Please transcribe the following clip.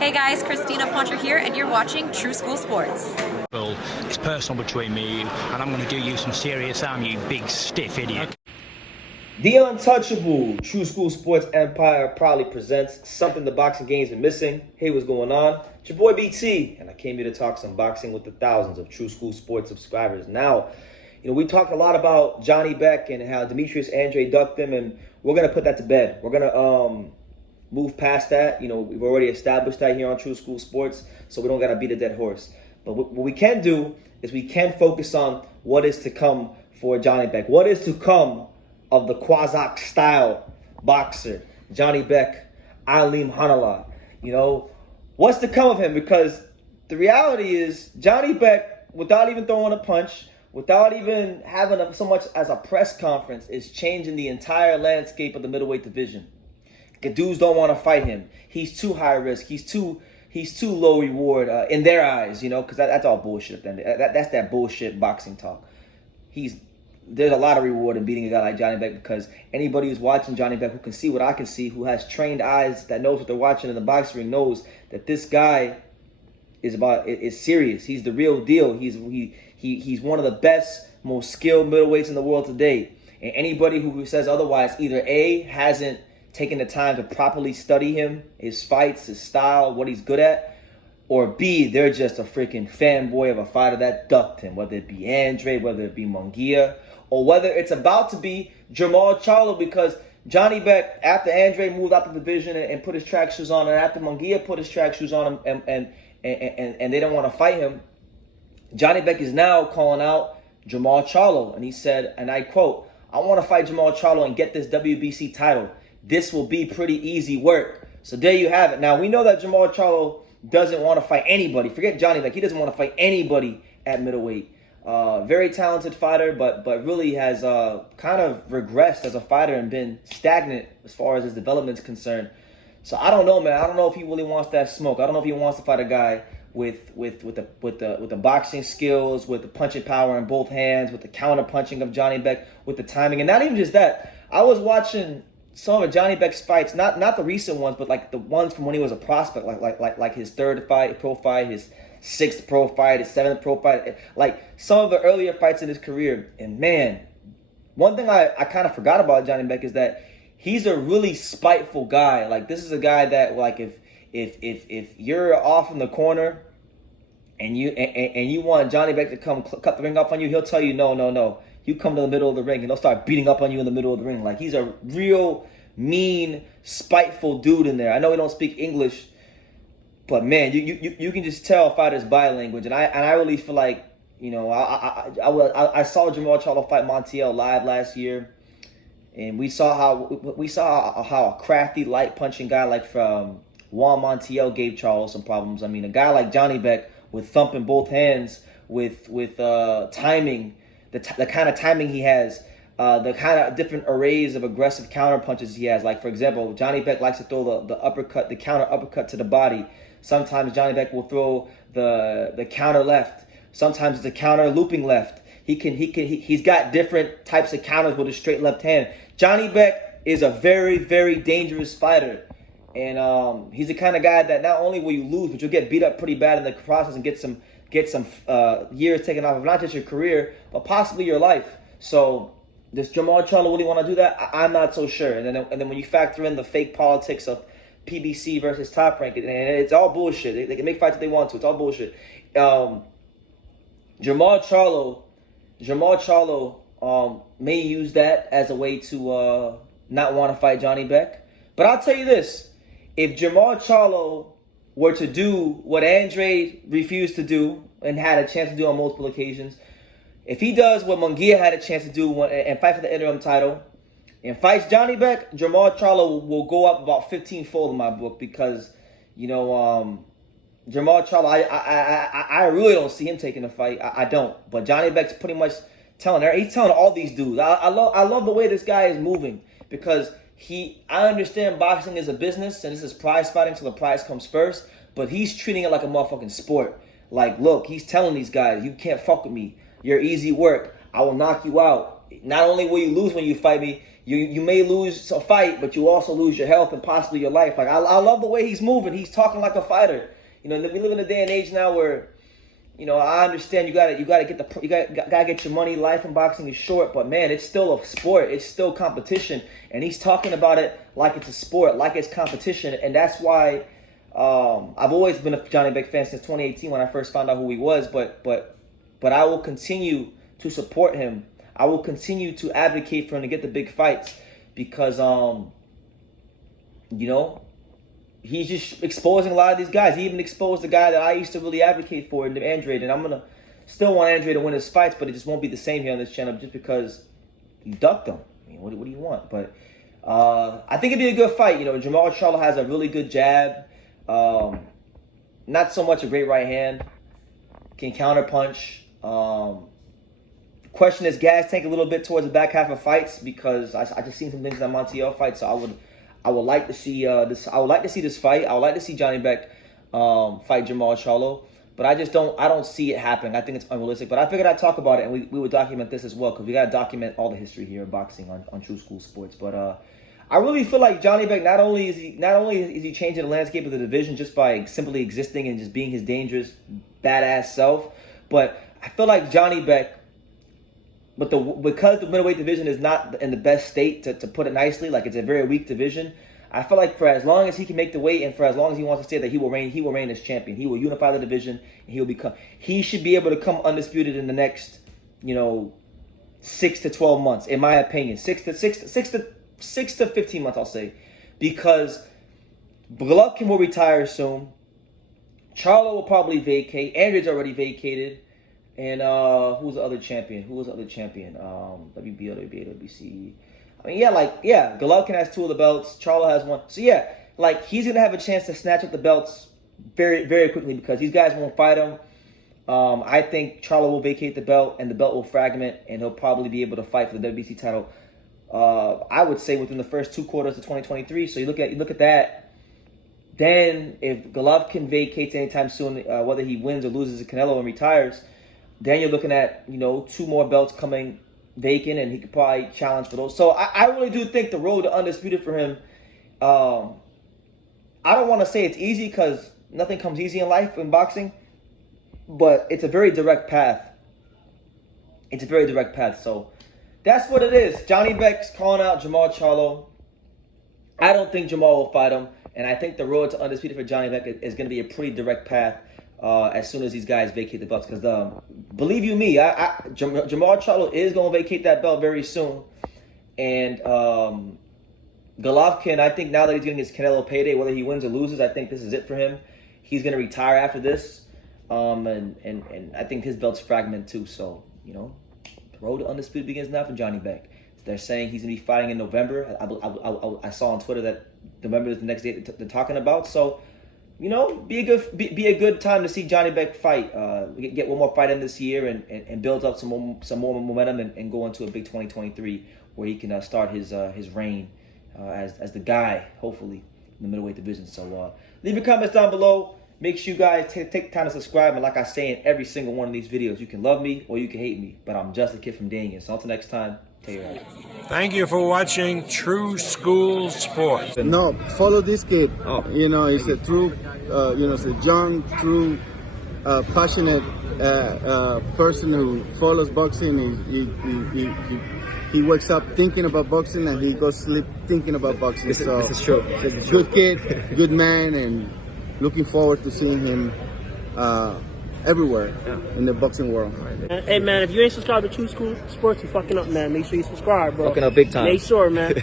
Hey guys, Christina Poncher here, and you're watching True School Sports. Well, it's personal between me and you, and I'm going to do you some serious harm, you big stiff idiot. The untouchable True School Sports Empire proudly presents something the boxing game's been missing. Hey, what's going on? It's your boy BT, and I came here to talk some boxing with the thousands of True School Sports subscribers. Now, we talked a lot about Janibek and how Demetrius Andrade ducked him, and we're going to put that to bed. We're going to move past that. We've already established that here on True School Sports, so we don't got to beat a dead horse. But what we can do is we can focus on what is to come for Janibek. What is to come of the Kazakh-style boxer, Janibek Alimkhanuly. What's to come of him? Because the reality is, Janibek, without even throwing a punch, without even having so much as a press conference, is changing the entire landscape of the middleweight division. Dudes don't want to fight him. He's too high risk. He's too low reward in their eyes, because that's all bullshit. Then that's that bullshit boxing talk. There's a lot of reward in beating a guy like Janibek, because anybody who's watching Janibek, who can see what I can see, who has trained eyes that knows what they're watching in the boxing ring, knows that this guy is serious. He's the real deal. He's one of the best, most skilled middleweights in the world today. And anybody who says otherwise either A, hasn't taking the time to properly study him, his fights, his style, what he's good at, or B, they're just a freaking fanboy of a fighter that ducked him, whether it be Andrade, whether it be Munguia, or whether it's about to be Jermall Charlo, because Janibek, after Andrade moved out the division and put his track shoes on, and after Munguia put his track shoes on him and they don't want to fight him, Janibek is now calling out Jermall Charlo, and he said, and I quote, "I want to fight Jermall Charlo and get this WBC title. This will be pretty easy work." So there you have it. Now, we know that Jermall Charlo doesn't want to fight anybody. Forget Janibek. He doesn't want to fight anybody at middleweight. Very talented fighter, but really has kind of regressed as a fighter and been stagnant as far as his development is concerned. So I don't know, man. I don't know if he really wants that smoke. I don't know if he wants to fight a guy with the boxing skills, with the punching power in both hands, with the counter punching of Janibek, with the timing, and not even just that. I was watching some of Janibek's fights, not the recent ones, but like the ones from when he was a prospect, like his third pro fight, his sixth pro fight, his seventh pro fight, like some of the earlier fights in his career. And man, one thing I kind of forgot about Janibek is that he's a really spiteful guy. Like, this is a guy that, like, if you're off in the corner and you want Janibek to come cut the ring up on you, he'll tell you no. You come to the middle of the ring and he'll start beating up on you in the middle of the ring. Like, he's a real mean, spiteful dude in there. I know he don't speak English, but man, you can just tell fighters' body language. And I really feel like, I saw Jermall Charlo fight Montiel live last year, and we saw how a crafty, light punching guy like from Juan Montiel gave Charlo some problems. I mean, a guy like Janibek with thumping both hands, with timing. The kind of timing he has, the kind of different arrays of aggressive counter punches he has. Like, for example, Janibek likes to throw the uppercut, the counter uppercut to the body. Sometimes Janibek will throw the counter left. Sometimes it's a counter looping left. He's got different types of counters with a straight left hand. Janibek is a very, very dangerous fighter. And he's the kind of guy that not only will you lose, but you'll get beat up pretty bad in the process and get some years taken off of not just your career, but possibly your life. So does Jermall Charlo really want to do that? I'm not so sure. And then when you factor in the fake politics of PBC versus Top Rank, and it's all bullshit. They can make fights if they want to. It's all bullshit. Jermall Charlo may use that as a way to not want to fight Janibek. But I'll tell you this: if Jermall Charlo were to do what Andrade refused to do and had a chance to do on multiple occasions, if he does what Munguia had a chance to do and fight for the interim title and fights Janibek, Jermall Charlo will go up about 15-fold in my book, because, Jermall Charlo, I really don't see him taking a fight. I don't. But Janibek's pretty much telling all these dudes. I love the way this guy is moving, because I understand boxing is a business and this is prize fighting, so the prize comes first, but he's treating it like a motherfucking sport. Like, look, he's telling these guys, you can't fuck with me. You're easy work. I will knock you out. not only will you lose when you fight me, you may lose a fight, but you also lose your health and possibly your life. Like I love the way he's moving. He's talking like a fighter. We live in a day and age now where, I understand you gotta get your money. Life in boxing is short, but man, it's still a sport. It's still competition, and he's talking about it like it's a sport, like it's competition, and that's why I've always been a Janibek fan since 2018 when I first found out who he was. But I will continue to support him. I will continue to advocate for him to get the big fights because he's just exposing a lot of these guys. He even exposed the guy that I used to really advocate for, Andre, and I'm going to still want Andre to win his fights, but it just won't be the same here on this channel just because he ducked him. I mean, what do you want? But I think it'd be a good fight. Jermall Charlo has a really good jab. Not so much a great right hand. Can counter punch. Question is gas tank a little bit towards the back half of fights because I just seen some things in that Montiel fight, so I would like to see this. I would like to see this fight. I would like to see Janibek fight Jermall Charlo, but I don't see it happening. I think it's unrealistic. But I figured I'd talk about it, and we would document this as well because we got to document all the history here in boxing on True School Sports. But I really feel like Janibek not only is he changing the landscape of the division just by simply existing and just being his dangerous, badass self, but I feel like Janibek. Because the middleweight division is not in the best state, to put it nicely, like it's a very weak division, I feel like for as long as he can make the weight and for as long as he wants to stay there, he will reign as champion. He will unify the division and he should be able to come undisputed in the next, 6 to 12 months, in my opinion. 6 to 15 months, I'll say. Because Golovkin will retire soon. Charlo will probably vacate. Andrew's already vacated. And who's the other champion? WBO, WBC. I mean, Golovkin has 2 of the belts. Charlo has 1. So he's gonna have a chance to snatch up the belts very, very quickly because these guys won't fight him. I think Charlo will vacate the belt and the belt will fragment, and he'll probably be able to fight for the WBC title. I would say within the first 2 quarters of 2023. So you look at that. Then if Golovkin vacates anytime soon, whether he wins or loses to Canelo and retires. Then you're looking at, 2 more belts coming vacant, and he could probably challenge for those. So I really do think the road to undisputed for him, I don't want to say it's easy because nothing comes easy in life in boxing, but it's a very direct path. So that's what it is. Janibek's calling out Jermall Charlo. I don't think Jermall will fight him, and I think the road to undisputed for Janibek is going to be a pretty direct path. As soon as these guys vacate the belts, because believe you me, Jermall Charlo is going to vacate that belt very soon, and Golovkin, I think now that he's getting his Canelo payday, whether he wins or loses, I think this is it for him. He's going to retire after this, and I think his belt's fragmented too. So the road to undisputed begins now for Janibek. They're saying he's going to be fighting in November. I saw on Twitter that November is the next date they're talking about. So. Be a good time to see Janibek fight. Get one more fight in this year and build up some more momentum and go into a big 2023 where he can start his reign as the guy, hopefully, in the middleweight division. So leave your comments down below. Make sure you guys take time to subscribe. And like I say in every single one of these videos, you can love me or you can hate me, but I'm just a kid from Daniel. So until next time, take care. Thank you for watching True School Sports. No, follow this kid. Oh. He's a true, he's a young, true, passionate person who follows boxing. He wakes up thinking about boxing and he goes to sleep thinking about boxing. This is true. Good kid, good man, and looking forward to seeing him everywhere in the boxing world. Hey man, if you ain't subscribed to True School Sports, you fucking up, man. Make sure you subscribe, bro. Fucking up big time. Make sure, man.